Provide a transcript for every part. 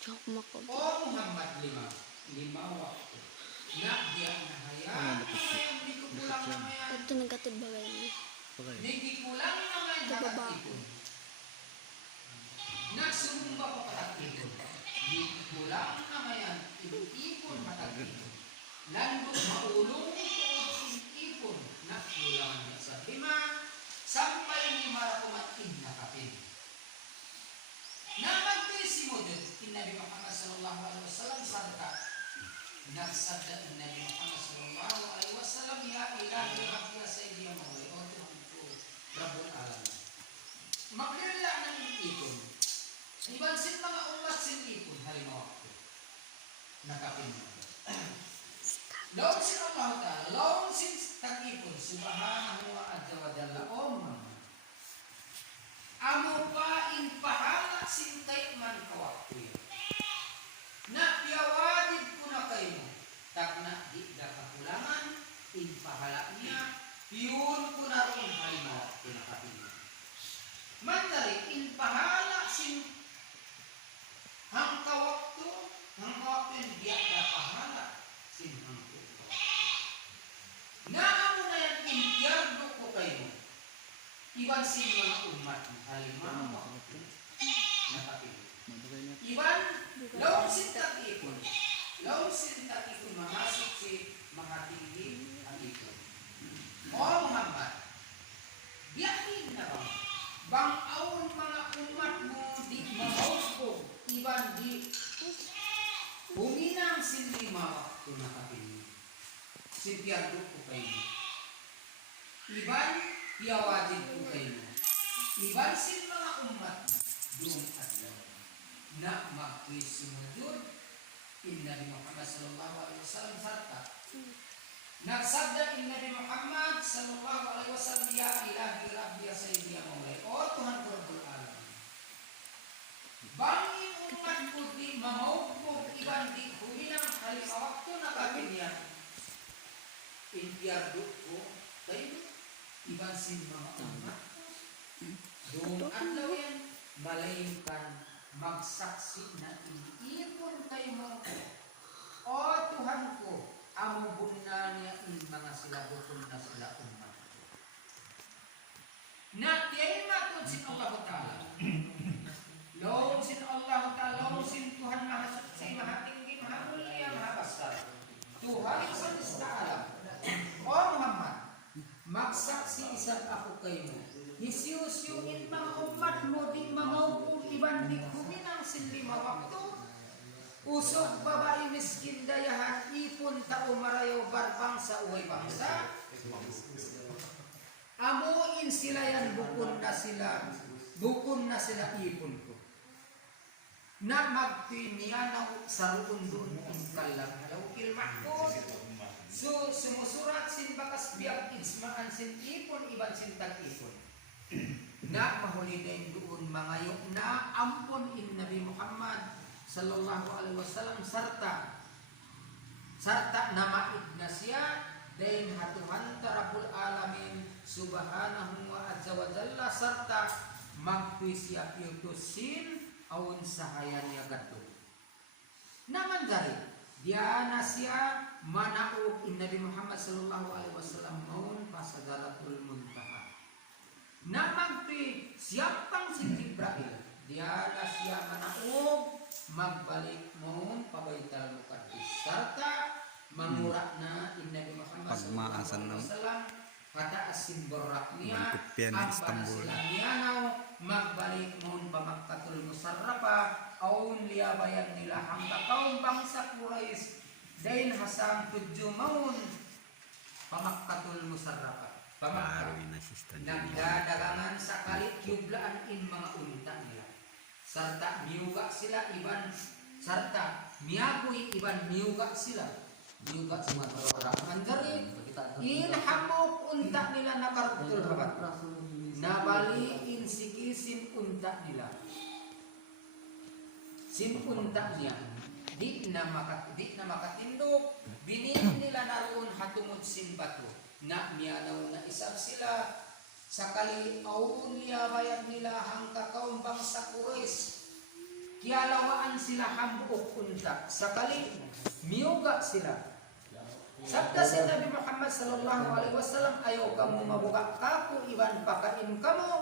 O Muhammad lima waktu. Nak dia nahaya, di kulang namanya. Ito nagkatod bagay mo. Di kulang namanya hatatipon. Nak sumumba ko hatatipon. Di kulang namanya ipon hatatipon. Landong maulong ko ipon. Nak kulang sa 5 sampai 5 na kapin. Na magdesimo din Nabi Muhammad sallallahu alaihi wasallam sarta nagsabda Nabi Muhammad sallallahu alaihi wasallam ya ilahi rabbi sayyidi mawli o Tuhanku Rabbul Alamin. Makilala ng ipon. Ibansin mga umat sin ipon halimbawa ko. Nakapin mo. Lawan sin Allah Ta'ala, lawan sin tag-ipon subhanahu wa jalla o Muhammad. Amo pa in pahala sintay man kawakwi. Na piyawadid ko na kayo. Tak na di da kakulangan. In pahala niya. Piyun ko na rin halimbawa pinakapin. Mandari in pahala sin hang kawakto. Hang kawakto yung di da pahala sin hang kawakto. Na amo na yan impyardo ko kayo. Iban sin mga umat halimbawa nakapin. Iban lawan sin takipon. Lawan sin takipon mamasok si mga tinggi at ipon. O Muhammad, biyakin na ba? Bang awon mga umat mo di mauspo. Iban di huminang sin 5 waktu nakapin. Simpiyado ko kayo. Iban piyawadin ko kayo. Iban sin mga umat na doon at lawan. Na magkisumunod in Nabi Muhammad sallallahu alaihi wasallam sarta. Nagsabda in Nabi Muhammad sallallahu alaihi wasallam ya ilahi rabbi sayyidi mawlay. O Tuhan Rabbul Alamin. Bangin umat ko di mamaupo iban di huminang halimbawa waktu nakapin yan. Impiyardo ko kayo. Iban sin mga umat. Doon at lawan malayukan magsaksi na iniipon kayo mo. O Tuhan ko, amubun na niya in mga sila bukon na sila umat. Na tiyay matod sin Allah Ta'ala. Lord sin Allah Ta'ala, Lord sin Tuhan mahasukse, mahatinggi, mahamulya, mahabasar. Tuhan sa Ta'ala. O Muhammad, magsaksi isang ako kayo mo. Hisyusyuin mga umat mo di mamaupo iban di kuminang sin 5 waktu. Usok babae miskin dayahan ipon tao marayo barbang sa uway bangsa. Amuin sila yan bukon na sila ipon ko. Na magpiniyanaw sa rukun doon ang kalang halaw kilmakon. So sumusurat sin bakas biyak ismaan sin ipon iban sin tag-ipon. Na mahuli na yung doon mga yung na ampon in Nabi Muhammad sallallahu alaihi wasallam sarta na maid na siya dahil hatuhan Rabbul Alamin subhanahu wa jalla sarta magpisya piutusin awon sahayan niya gato. Naman dari dia na siya manaog in Nabi Muhammad sallallahu alaihi wasallam maun pasadaratul muntaha. Na magpi siyapang si Jibril dia na siya manaog magbalik mo pabaital muqaddis sarta mangura na in Nabi Muhammad sallallahu alaihi wasallam kata asin borak niya ang sila niya magbalik mo pamakkatul musarrafa aun liabayan nila hangga kaum bangsa Quraisy dain hasang 7 maun pamakkatul musarrafa. Nagdadagangan sa kalit yublaan in mga unta nila. Sarta miuga sila iban sarta miagoy iban miuga sila. Miuga sa mga orang dari inhamok unta nila nakartul rabat. Nabali in sikisin unta nila. Sin unta niya. Di na makatindog. Binin nila naroon hatungod sin bato. Na miyanaw na isab sila sakali aun niya bayan nila hangka kaum bangsa Quraisy kialawaan sila hambuk unta sakali miuga sila. Sabda si Nabi Muhammad sallallahu alaihi wasallam, ayo kamu mabuka kaku iban pakain kamu.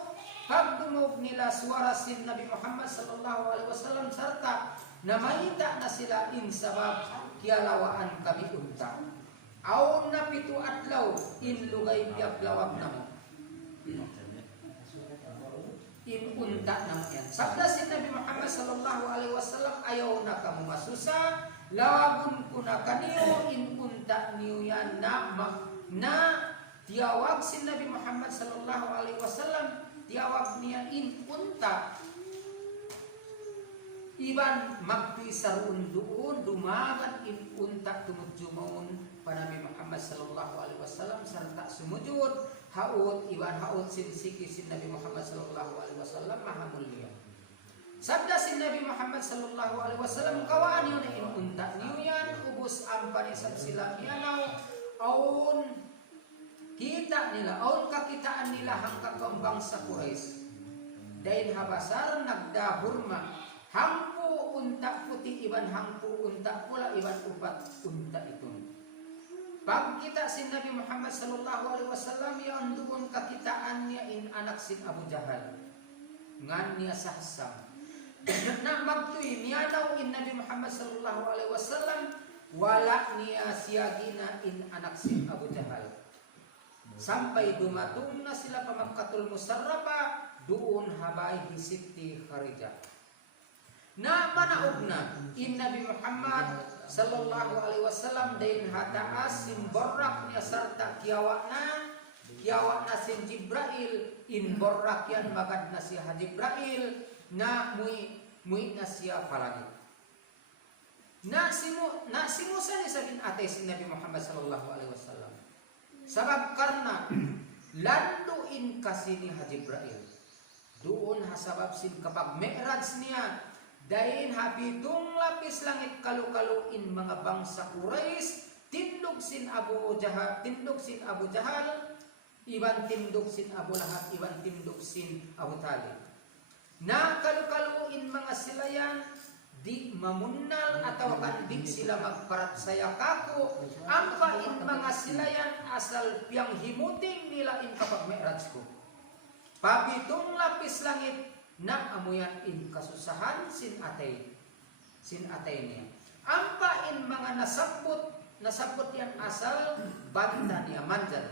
Pag dumog nila suara si Nabi Muhammad sallallahu alaihi wasallam serta namaita na sila in sabab kialawaan kami unta. Aun na pitu adlaw in lugay biag lawag namo. In unta naman yan. Sabda si Nabi Muhammad sallallahu alaihi wasallam, ayaw na kamu masusa, lawagun ko na kaniyo in unta niyo yan na tiyawag si Nabi Muhammad sallallahu alaihi wasallam, tiyawag niya in unta. Iban magpisaroon doon, dumagan in unta tumudjumon pa Nabi Muhammad sallallahu alaihi wasallam serta sumujud. Haut iwan haut sin siki sin Nabi Muhammad sallallahu alaihi wasallam maha mulia. Sabda sin Nabi Muhammad sallallahu alaihi wasallam, kawaan yun in unta niyo yan ubus ampani sa sila yanaw aun kita nila aun kakitaan nila hangka kembang sa Quraisy. Dain habasar nagdahurma hangpu unta putih iban hangpu unta pula iban upat unta itu. Pag kita si Nabi Muhammad sallallahu alaihi wasallam yang doon kakitaan niya in anak sin Abu Jahal ngan niya sahsam na magtuy niya daw in Nabi Muhammad sallallahu alaihi wasallam wala niya siyagina in anak sin Abu Jahal sampai dumatung na sila pamagkatul musarrapa doon habay hisiti Kharijah na manaugna in Nabi Muhammad sallallahu alaihi wasallam dain hataas sin borrak niya serta kiawakna sin Jibril in borrak yan magad na siya Jibril na muy na siya palagi na simusa ni sa ate si Nabi Muhammad sallallahu alaihi wasallam sabab karna landuin kasi ni Jibril doon hasabab sin kapag mi'raj niya dain habidung lapis langit kalu-kaluin mga bangsa Quraisy tindog sin Abu Jahal iban tindog sin Abu Lahab iban tindog sin Abu Talib na kalu-kaluin mga silayan di mamunal atau kan di sila magparat saya kako ampa in mga silayan asal piyang himuting nila in kapag mi'raj ko pabidung lapis langit na amuyan in kasusahan sin atay niya ampa in mga nasabot yan asal banda niya manjan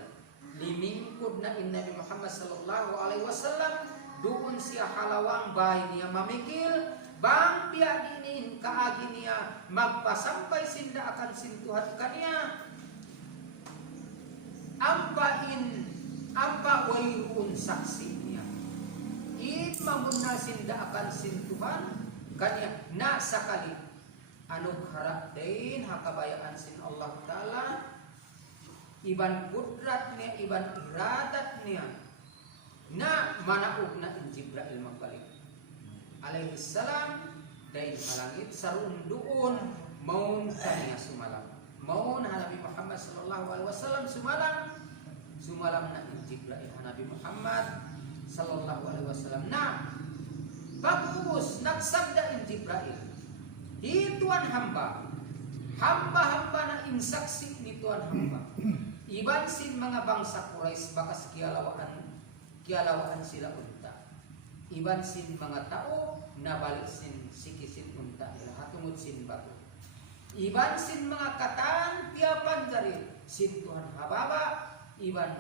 limingkod na in Nabi Muhammad sallallahu alaihi wasallam doon siya halawang bahay niya mamikil bang piaginin kaagi niya magpasampay sinda akan sintuhan kaniya ampa wayun saksi it mamuna sinda akan sintuhan kanya na sakali anong harap din hakabayaan sin Allah Ta'ala iban kudrat niya iban iradat niya na manaog na in Jibril magbalik alaihi salam dahin malangit sarun doon maun kanya sumalam maun Nabi Muhammad sallallahu alaihi wasallam sumalam na in Jibril Nabi Muhammad sallallahu alaihi wasallam na bagus nagsabda in Jibril di Tuhan hamba na insaksi ni Tuhan hamba iban sin mga bangsa Quraisy bakas kialawaan sila unta iban sin mga tao na balik sin sikisin unta nila hatungod sin bato iban sin mga katan piapan jari sin Tuhan hababa iban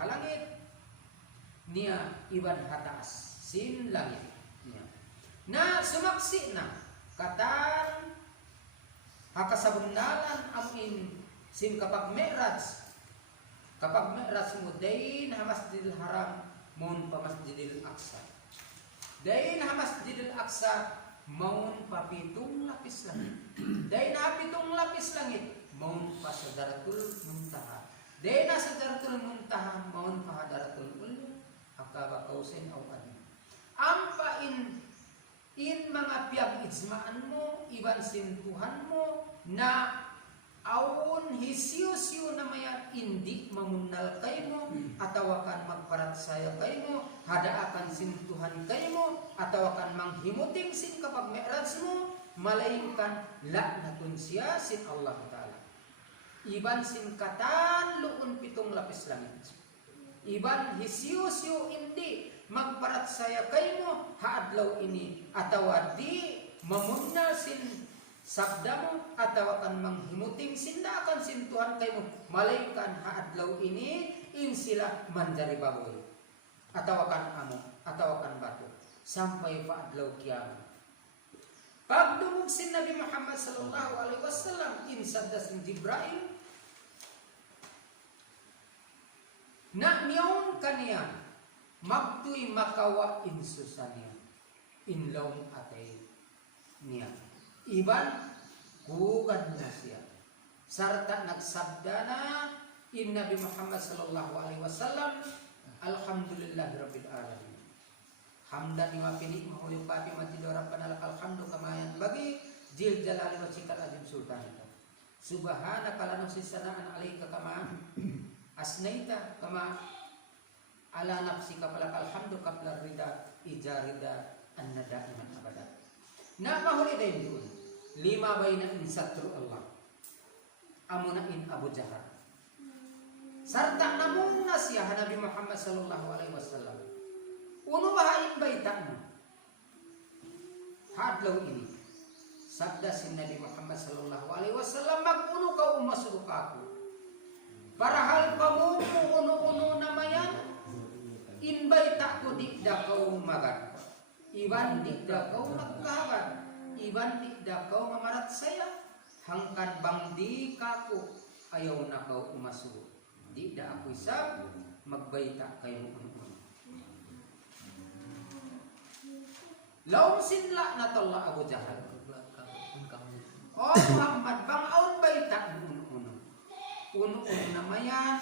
halangit niya iban hataas sin langit niya na sumaksi na katan hakasabundalan amin sin kapag mi'raj mo dain ha Masjidil Haram maun pa Masjidil Aqsa dain ha Masjidil Aqsa maun pa pitong lapis langit dain ha pitong lapis langit maun pa Sidratul Muntaha dain ha Sidratul Muntaha maun pa Hadratul Ulum akaba kausen aw adin ampa in mga piyag ijmaan mo iban sin Tuhan mo na Aun hisiyo-siyo na maya hindi mamunal kayo mo, atawakan magparat saya kayo mo, hada akan sintuhan kayo mo, atawakan manghimuting sin kapag me'raj mo, malaykan laknatun siya sin Allah Ta'ala. Iban sin katan luun pitong lapis langit. Iban hisiyo-siyo hindi magparat saya kayo mo, haadlaw ini, atawa di mamunal sin sabda mo, atawakan manghimuting sinda akan sintuhan kayo mo, malaykan haadlaw ini, in sila manjari baboy, atawakan amo, atawakan batu, sampai paadlaw kiamat. Pagdumog sin Nabi Muhammad sallallahu alaihi wasallam, in sabda sin Jibril, na miyaon kaniya, magtuy makawa in susaniya, in laong atay niya. Iban hugad na siya. Sarta nagsabda na in Nabi Muhammad sallallahu alaihi wasallam, alhamdulillahirabbil alamin. Hamdan ni mapili mahuli pati matidora panalakal hamdu kamayan bagi jil jalali wa cikal azim sultan. Subhanaka la nuhsi sana'an alaika kama asnaita kama ala nafsika falakal hamdu qabla rida ijarida annada'iman abada. Na mahuli dahin doon, 5 bayna in satru Allah, amunain Abu Jahal. Sarta namun na siya Nabi Muhammad sallallahu alaihi wasallam. Uno bahain baita mo. Hadlaw ini. Sabda si Nabi Muhammad sallallahu alaihi wasallam, mag-uno ka umasuro ka ako. Parahal pa mo uno-uno na mayan, in baita ko di da kau magat. Iban di da kau nagkahagan, iban di da kau mamarat saya, hangkan bang di kako, ayaw na kau umasuo. Di da ako isab, magbayta kayo uno-uno. Laong sinla na tala Abu Jahal. O Muhammad, bang aun bayta uno-uno. Uno-uno na mayan,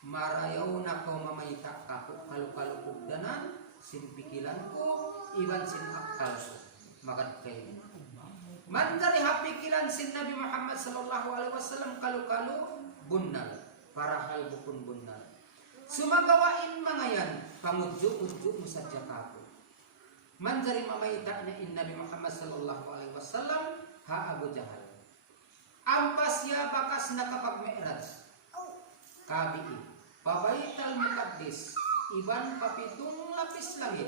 marayaw na kau mamayta kako, kalu-kalukog danan, simpikilan ko, iban sin akal ko, magad kayo. Mandari hapikilan sin Nabi Muhammad sallallahu alaihi wasallam kalu-kalu bunnal, para hal bukun bunnal. Sumagawain mga yan, pamudyo-udyo mo sa kako. Mandari mamayita na in Nabi Muhammad sallallahu alaihi wasallam, ha Abu Jahal. Ampas ya bakas na kapag me'raj, kabi'i, pabaital muqaddis, iban papitong lapis langit,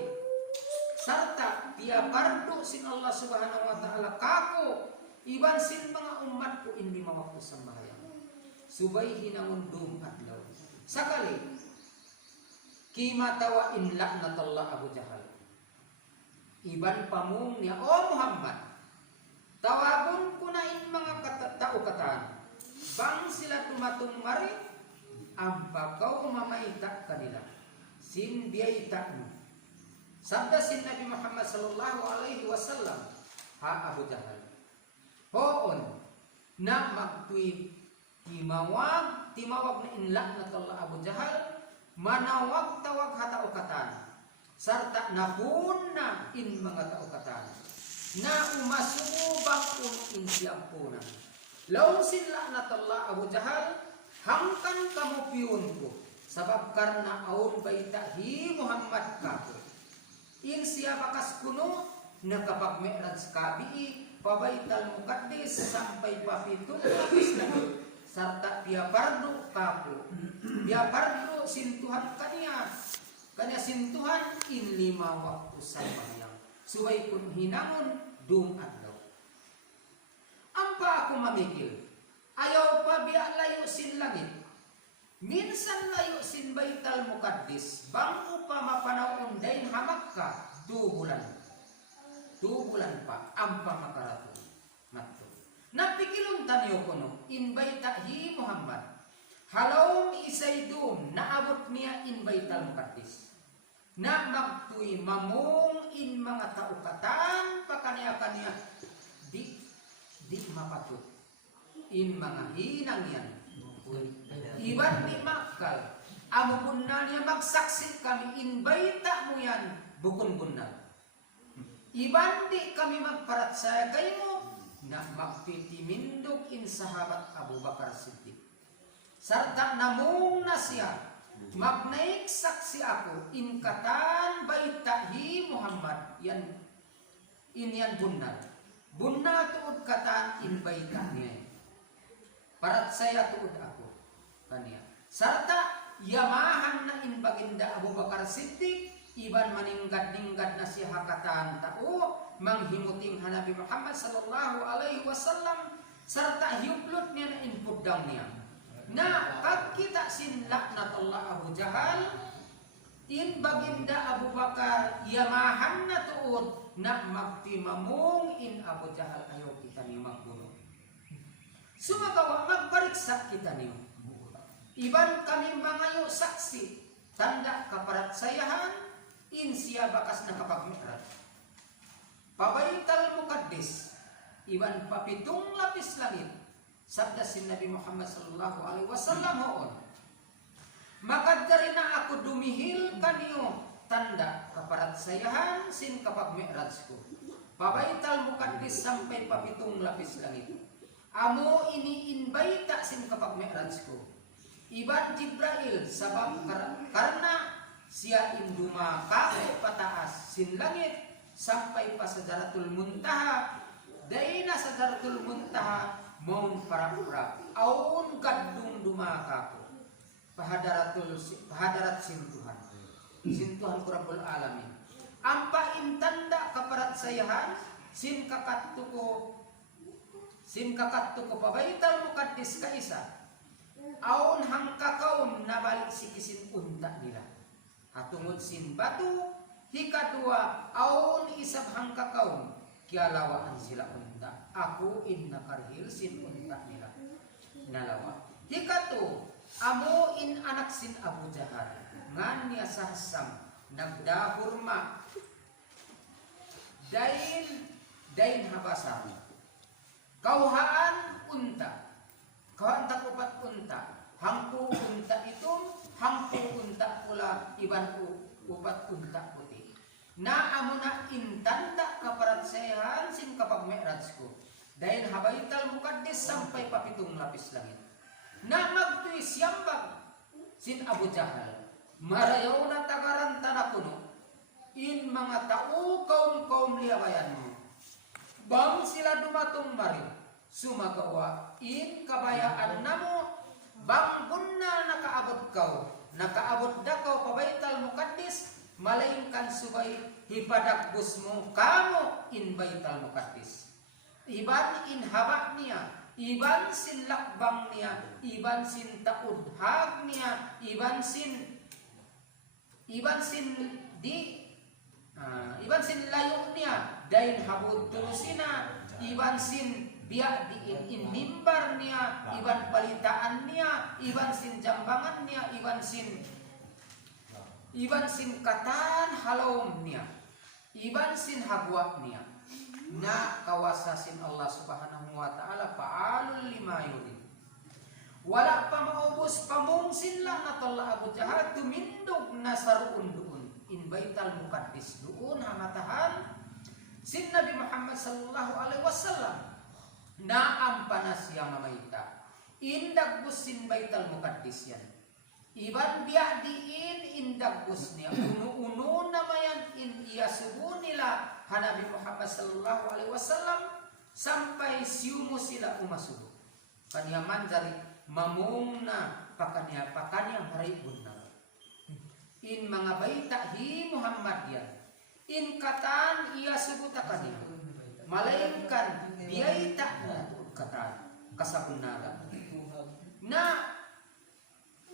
sarta dia pardo sin Allah subhanahu wa ta'ala kako, iban sin mga umat ko in 5 waktu sembahyang, subay hinangundum adlaw. Sakali kimatawa in laknatallah Abu Jahal, iban pamung niya, o Muhammad, tawabon ko na in mga tao-kataan, bang sila tumatong mari, ampakaw mamayta kanila, sin biyayta mo. Sabda sin Nabi Muhammad sallallahu alaihi wasallam, ha Abu Jahal, hoon na magtuwi timawag na inlak na tala Abu Jahal, manawag tawag hataukatan, sarta napun na in mga taukatan, na umasubang in siyampunan. Laong sinla na tala Abu Jahal, hangkan kamu piyun ko, sabab karna aun baita hi Muhammad kako. In siya bakas kuno, na kapag me'raj kabi'i, pabaital muqaddis, sampai papitong lapis na sarta piapardo kako. Piapardo sintuhan kanya sintuhan in 5 waktu sembahyang. Suway kun hinangon dum adlaw. Ampa ako mamikil, ayaw pa biya layo sin langit. Minsan layo sin baital muqaddis, bang upa mapanaw dain hamak ka, 2 bulan. 2 bulan pa, ampa makarato. Matto. Napikilong tanyo ko no, in baita hi Muhammad. Halawm isay dum, naabot niya in baital muqaddis. Na magtuy mamong in mga taukatan, pakanya-kanya, di mapatut. In mga hinang yan. Iban di makal. Amo na niya magsaksit kami, in baita mo yan, bukon bunal. Iban di kami magparat sa kayo mo, na magtiti mindog in sahabat Abu Bakar Siddiq. Sarta namung na siya magnaik saksi ako in katan baitahi Muhammad yan bunna tuud katan in baitahnya parat saya tuud ako kaniya sarta yamahan na in baginda Abu Bakar Siddiq iban maninggat-ninggat na siya hakatan tao manghimuting Nabi Muhammad sallallahu alaihi wasallam sarta hiuplot niya na in pudang niya na pagkita sin laknatullah Abu Jahal in baginda Abu Bakar yamahan na tuod na magtimamong in Abu Jahal ayaw kita niyo magbuno sumagawa magpariksa kita niyo iban kami mangayo saksi tanda kaparat sayahan in siya bakas na kapagmirat pabaital mukaddis iban papitong lapis langit sabda sin Nabi Muhammad sallallahu alaihi wasallam hoon makadari na ako dumihil kaniyo tanda kaparat sayahan sin kapag mi'raj ko pabaital mukaddis sampai papitong lapis langit amo ini inbaita sin kapag mi'raj ko iban Jibril sabab karena siya induma kako pataas sin langit sampai pa sa Daratul Muntaha daina sa Daratul Muntaha maun parang-parang aun gadung dumaka ko pahadarat sintuhan Rabbul Alamin ampa intanda kaparat sayahan sin kakattuko pabaital mukaddis kaisa aun hangkakaum nabalik sikisin unta nila atungod sin batu hikadua aun isab hangkakaum kialawaan sila unta aku in nakarhil sin unta nila nalawa hikatu amo in anak sin Abu Jahal ngan niya sahsam nagdahurma dain habasam kauhaan unta takupat unta hangku unta itu hangku unta pula iban upat unta putih na amuna intanda kaparat sayahan sin kapag mi'raj ko dahil habaital mukaddis sampai papitong lapis langit na magtuis yambag sin Abu Jahal marayaw na tagaran tanapuno in mga tao kaum liabayan mo bang sila dumatong mari sumagawa in kabayaan namo bang bunna nakaabot dakaw pabaital mukaddis malaingkan subay hipadakbus mo kamo in baital mukaddis iban in haba niya iban sin lakbang niya iban sin taudhag niya iban sin layok niya dain habud tulusina iban sin biak diin in mimbar niya iban palitaan niya iban sin jambangan niya iban sin katan halawm niya iban sin hagwa niya na kawasasin Allah subhanahu wa ta'ala pa'alul lima yurid wala pa maubos pamungsin lang na tala Abu Jahal tumindog na saruun doon in baital mukaddis doon hamatahan sin Nabi Muhammad sallallahu alaihi wasallam na ampana siya mamaita indagbus sin baital mukaddis yan iban biya diin indagbus niya uno namayan in iya subu nila Nabi Muhammad sallallahu alaihi wasallam sampai siumo sila umasubo kanya manjari mamungna pakanya hari benar in mga baita hi Muhammad yan in katan iya subutakannya malainkan biaita na katan kasabunaran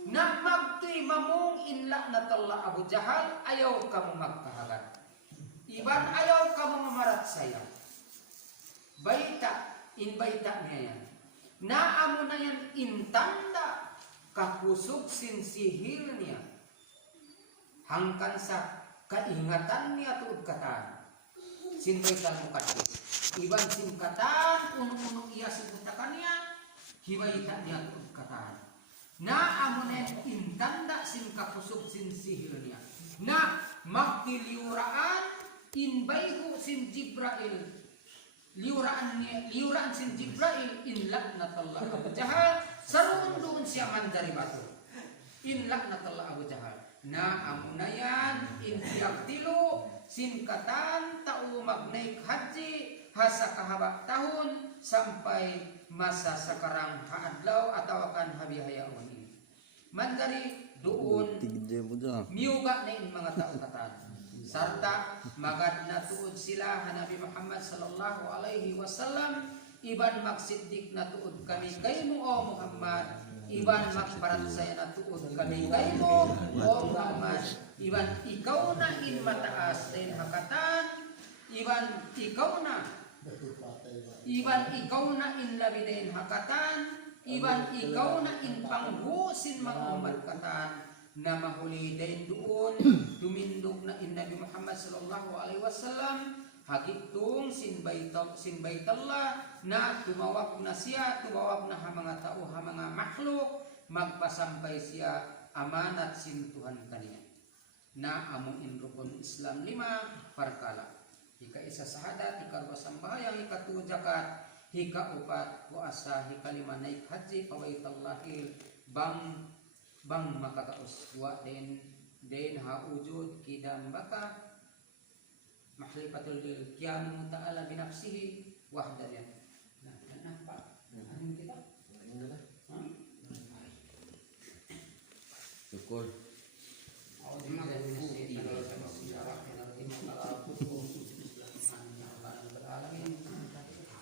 na magtoy mamung in laknatullah Abu Jahal ayaw kamu magkahagan iban ayaw kamu mamarat saya baita niya yan na amo na yan intanda kakusog sin sihir niya hangkan sa kaingatan niya tuod katan sin baital mukaddis iban sin katan uno iya subutakan niya hibaita niya tuod katan na amo na yan intanda sin kakusog sin sihir niya na magtiliuraan inbayhu sin Jibril liuraan sin Jibril in laknatallah Abu Jahal sarun doon siya man dari batu in laknatallah Abu Jahal na amunayan in tilu singkatan tau magnaik haji hasa kahaba tahun sampai masa sekarang haadlaw atau akan habihayawan ini mandari doon miuga na in mga tao katan sarta magad na tuod sila Nabi Muhammad sallallahu alaihi wasallam iban magsiddik na tuod kami kay mo o Muhammad iban magparat saya na tuod kami kay mo o Muhammad iban ikaw na in mataas din hakatan iban ikaw na in labi din hakatan iban ikaw na in panghusin mga umat katan na mahuli din doon tumindog na in Nabi Muhammad sallallahu alaihi wasallam hagitong sinbaytallah na tumawag na ha mga tao ha mga makhluk magpasampay siya amanat sin Tuhan kaniya na among inrukun Islam 5 perkala hika isa sahadat hika dua sambayang hika 7 zakat hika 4 puasa hika 5 naik haji pawaitallahil bang makakaus wa den haujud kidam baka mahlifatul lil qiyam ta'ala bi nafsihi wahdanan nah nampak anjing kita syukur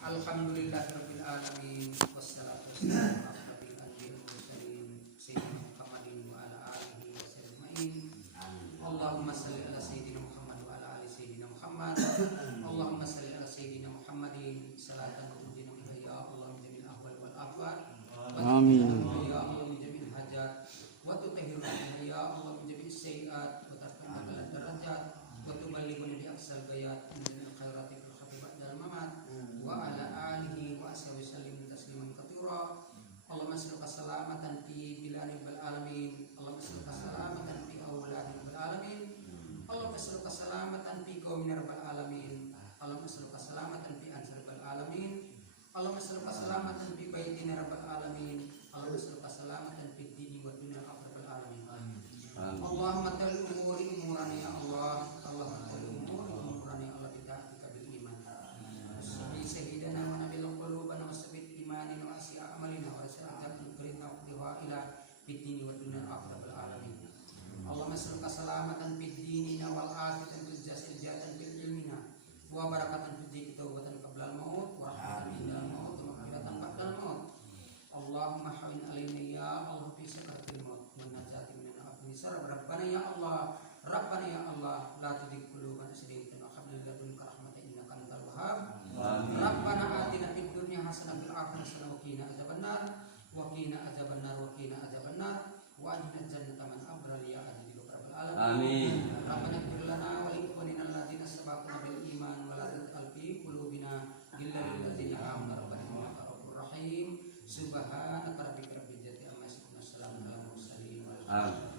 alhamdulillahirabbil alamin wassalatu wassalamu ala asyrofil anbiya'i wal mursalin sayyidina Muhammadin wa ala alihi wasallam Allahumma shalli ala sayyidina Muhammad wa ala ali sayyidina Muhammad Allahumma shalli ala sayyidina Muhammadin salatan tudina biha ya Allah min jamil ahwal wal afat amin ya Allah min jamil hajat wa tutahhiruna biha ya Allah min jamil sayiat wa tarfa'una darajat wa tuballighuna bi aqsal gayat min jamil khairati fil khafibat dal mamat wa ala alihi wa ashabihi sallim tasliman katsira Allahumma salli salamatan fi biladil alamin Allahumma salli salamatan fi awladil alamin Allahumma salli salamatan fi qaumin rabbil alamin Allahumma salli salamatan fi ansaril alamin Allahumma salli salamatan fi baitina rabbil alamin Allahumma salli salamatan fi dini wa dunya rabbil alamin Allahumma tal umuri umurana ya Allah Allahumma tal umuri umurana ya Allah bid'atika bil iman sayyidina wa nabil qulubana wasbit imanina wa asya amalina wa sa'at qulina wa ila bidini wa dunya rabbil alamin Allahumma salli salamatan fid dinina wal akhirati bil jasil jatan bil ilmina wa barakatan fid dini tawbatan qabla al maut wa rahmatan inda al maut wa maghfiratan qabla al maut Allahumma hawin alaina ya Allah fi sakatil maut wa najati min al sarab rabbana ya Allah la tudhig qulubana sidaitan wa hab lana ladunka rahmatan innaka antal wahhab rabbana atina fid dunya hasanatan fil akhirati hasanatan wa qina adzabannar wa qina adzabannar wa adkhilna jannata man abrar ya aziz rabbal alamin amin rabbana ighfir lana wa li ikhwanina alladziina sabaquna bil iman wa la taj'al fi qulubina ghillan lil ladzina amanu rabbana innaka ra'ufur rahim subhanaka rabbika rabbil izzati amma yasifun wa salamun alal mursalin amin